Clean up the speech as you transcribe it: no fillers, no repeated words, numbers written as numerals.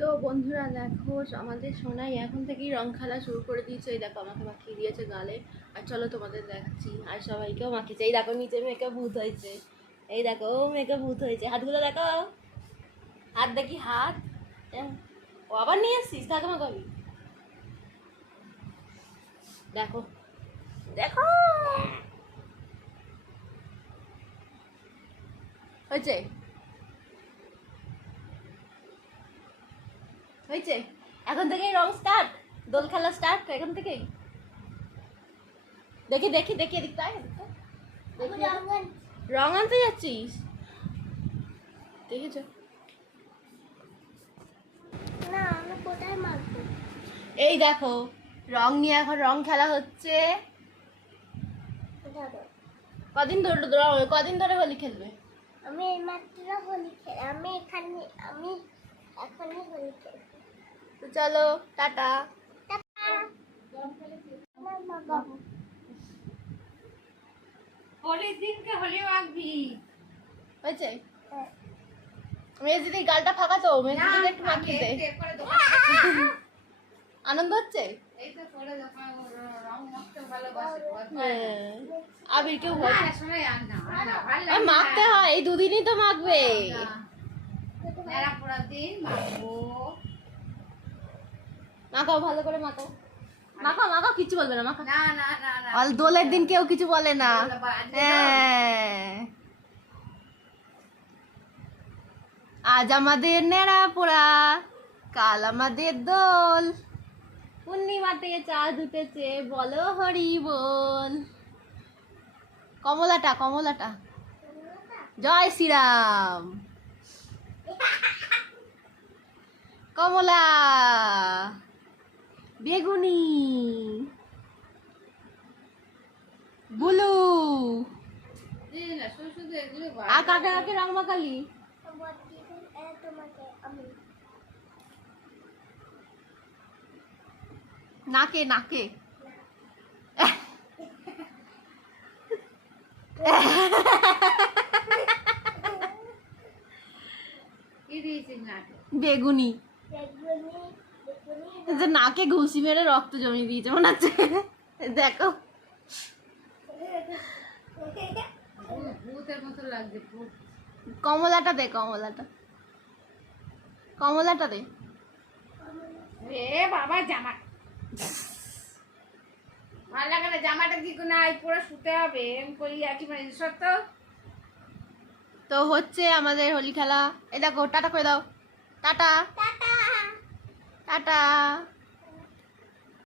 তো বন্ধুরা দেখো, আমাদের সোনাই এখন থেকেই রং খেলা শুরু করে দিয়েছে। এই দেখো আমাকে মাখিয়ে দিয়েছে গালে। আর চলো তোমাদের দেখাচ্ছি, আর সবাইকেও মাখিয়েছে। এই দেখো নিচে মেয়েকে ভূত হয়েছে। এই দেখো মেয়েকে ভূত হয়েছে। হাতগুলো দেখো, হাত দেখি হাত। ও আবার নিয়ে এসছিস, কাকে মাখাবি? দেখো দেখো হয়েছে হয়েছে। এখন থেকেই রং স্টার্ট, দোল খেলা স্টার্ট এখন থেকেই। দেখি দেখি দেখি এদিকটা রং আনতে যাচ্ছিস, দেখেছ? না আমি কোথায় মারবো? এই দেখো রং নিয়ে এখন রং খেলা হচ্ছে। কদিন ধরে হোলি খেলবে? আমি এইমাত্র হোলি খেলি। আমি এখনই হোলি খেলি। তো চলো টাটা। হোলির দিনকে হোলি মাখবি হয়েছে? মেজদিদি গালটা ফাঁকা তো, মেজদিদি একটু মাখিয়ে দে। আনন্দ হচ্ছে? এই তো পরে রং মাখতে ভালোবাসে। হ্যাঁ, আবির কেউ সময় আর না মাখতে হয়, এই দুদিনই তো মাখবে। নেড়া পোড়া দিন মাখবো। মাখাও ভালো করে মাখাও, মাখাও মাখাও, কিচ্ছু বলবে না, মাখাও। না না না না আর দোলের দিন কেউ কিছু বলে না। হ্যাঁ, আজ আমাদের নেড়া পোড়া, কাল আমাদের দোল, পূর্ণিমাতে চাঁদ উঠেছে, বলো হরি বল। কমলাটা কমলাটা, জয় শ্রীরাম। কমলা, বেগুনি, ব্লু। শুধু এগুলো আর কাকে কাকে রং মাখালি? তোমাকে আমি নাকে নাকে। কি দিয়েছিস নাটক? বেগুনি, বেগুনি যে নাকে ঘুষি মেরে রক্ত জমিয়ে দিয়েছে মনে হচ্ছে। দেখো ভূতের মতো লাগছে ভূত। কমলাটা দে, কমলাটা কমলাটা দে। এ বাবা জামা ভালো লাগে না, জামাটা কি না পরে শুতে হবে। আমি করি একই মানে সত্য। তো হচ্ছে আমাদের হোলি খেলা। এই দেখো টাটা করে দাও, টাটা টাটা টাটা।